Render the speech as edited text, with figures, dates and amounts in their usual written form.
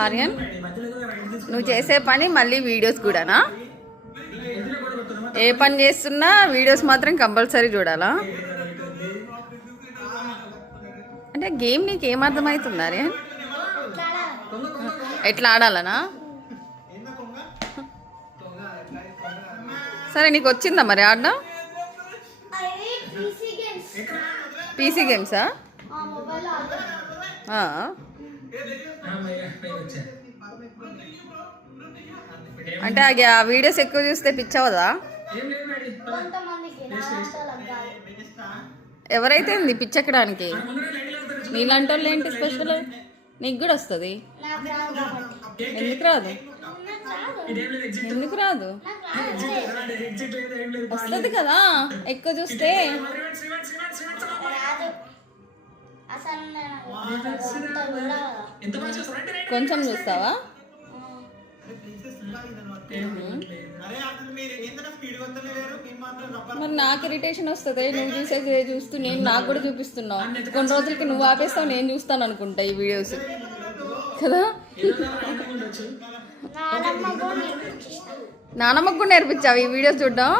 ఆర్యన్ నువ్వు చేసే పని మళ్ళీ వీడియోస్ కూడానా? ఏ పని చేస్తున్నా వీడియోస్ మాత్రం కంపల్సరీ చూడాలా? అంటే గేమ్ నీకు ఏమర్థమవుతుంది ఆర్యన్? ఎట్లా ఆడాలనా? సరే నీకు వచ్చిందా మరి ఆడడం? పీసీ గేమ్సా? అంటే ఆ వీడియోస్ ఎక్కువ చూస్తే పిచ్చవదా? ఎవరైతే ఉంది పిచ్చెక్కడానికి? నీలాంటి వాళ్ళు ఏంటి స్పెషల్? నీకు కూడా వస్తుంది. ఎందుకు రాదు? ఎందుకు రాదు? వస్తుంది కదా ఎక్కువ చూస్తే. కొంచెం చూస్తావా? మరి నాకు ఇరిటేషన్ వస్తుంది. నువ్వు చూస్తూ నాకు కూడా చూపిస్తున్నావు. కొన్ని రోజులకి నువ్వు ఆపేస్తావు, నేను చూస్తాను అనుకుంటా ఈ వీడియోస్ కదా. నానమ్మకు కూడా నేర్పించావు ఈ వీడియోస్ చూడడం?